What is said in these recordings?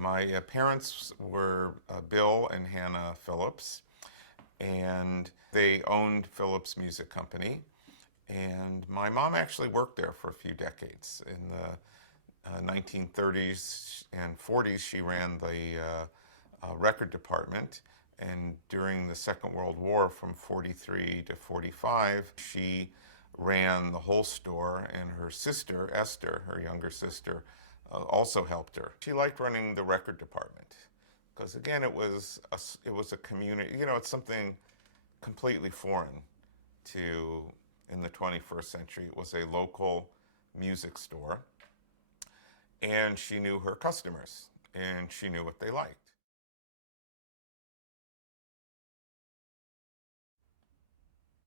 My parents were Bill and Hannah Phillips, and they owned Phillips Music Company. And my mom actually worked there for a few decades. In the 1930s and 40s, she ran the record department. And during the Second World War, from 43 to 45, she ran the whole store, and her sister, Esther, her younger sister, also helped her. She liked running the record department because, again, it was a community. It's something completely foreign to in the 21st century. It was a local music store, and she knew her customers, and she knew what they liked.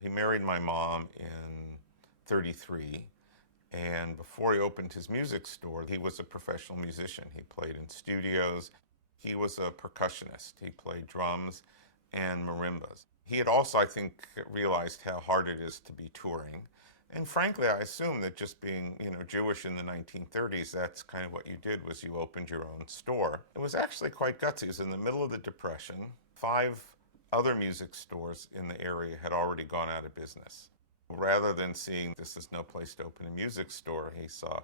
He married my mom in 33, and before he opened his music store, he was a professional musician. He played in studios. He was a percussionist. He played drums and marimbas. He had also, I think, realized how hard it is to be touring. And frankly, I assume that just being, Jewish in the 1930s, that's kind of what you did, was you opened your own store. It was actually quite gutsy. It was in the middle of the Depression. 5 other music stores in the area had already gone out of business. Rather than seeing this is no place to open a music store, he saw,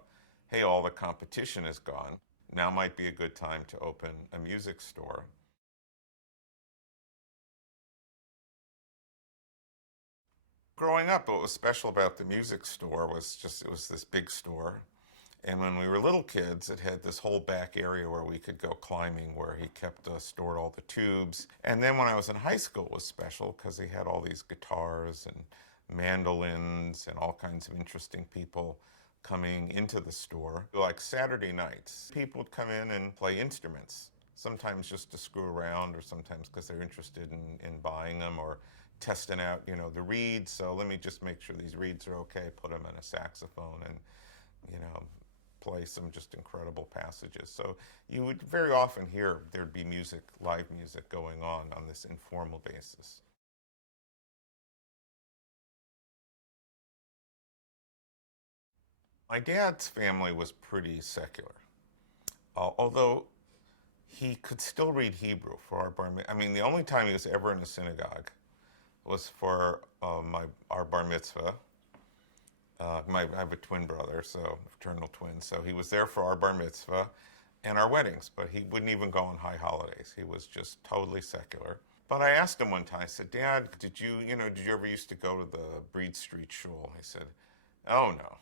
hey, all the competition is gone. Now might be a good time to open a music store. Growing up, what was special about the music store was just it was this big store. And when we were little kids, it had this whole back area where we could go climbing, where he kept stored all the tubes. And then when I was in high school, it was special because he had all these guitars and mandolins and all kinds of interesting people coming into the store. Like Saturday nights, people would come in and play instruments, sometimes just to screw around, or sometimes because they're interested in buying them or testing out, the reeds. So let me just make sure these reeds are okay, put them in a saxophone, and, play some just incredible passages. So you would very often hear there'd be music, live music going on this informal basis. My dad's family was pretty secular, although he could still read Hebrew for our bar mitzvah. I mean, the only time he was ever in a synagogue was for our bar mitzvah. I have a twin brother, so fraternal twin. So he was there for our bar mitzvah and our weddings, but he wouldn't even go on high holidays. He was just totally secular. But I asked him one time, I said, Dad, did you ever used to go to the Breed Street Shul? He said, oh no.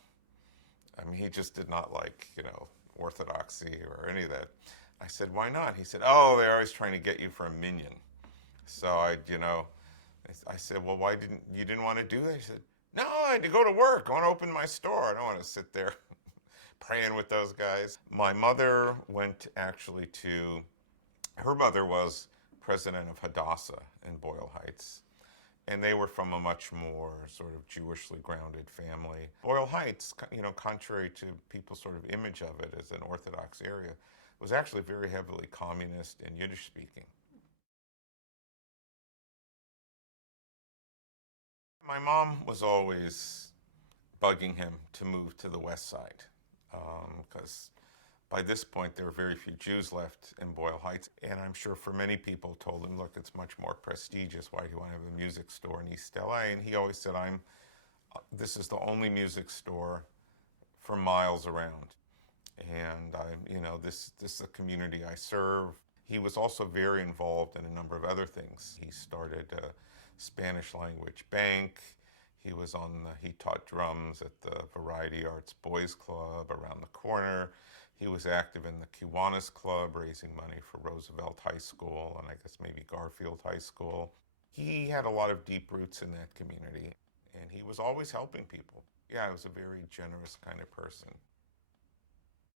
I mean, he just did not like, orthodoxy or any of that. I said, why not? He said, oh, they're always trying to get you for a minyan. So I said, well, why didn't want to do that? He said, no, I had to go to work. I want to open my store. I don't want to sit there praying with those guys. My mother went actually her mother was president of Hadassah in Boyle Heights. And they were from a much more sort of Jewishly grounded family. Boyle Heights, contrary to people's sort of image of it as an Orthodox area, was actually very heavily communist and Yiddish speaking. My mom was always bugging him to move to the west side because by this point there were very few Jews left in Boyle Heights. And I'm sure for many people told him, look, it's much more prestigious. Why do you want to have a music store in East LA? And he always said, this is the only music store for miles around. And this is the community I serve. He was also very involved in a number of other things. He started a Spanish language bank. He taught drums at the Variety Arts Boys Club around the corner. He was active in the Kiwanis Club, raising money for Roosevelt High School and I guess maybe Garfield High School. He had a lot of deep roots in that community, and he was always helping people. Yeah, he was a very generous kind of person.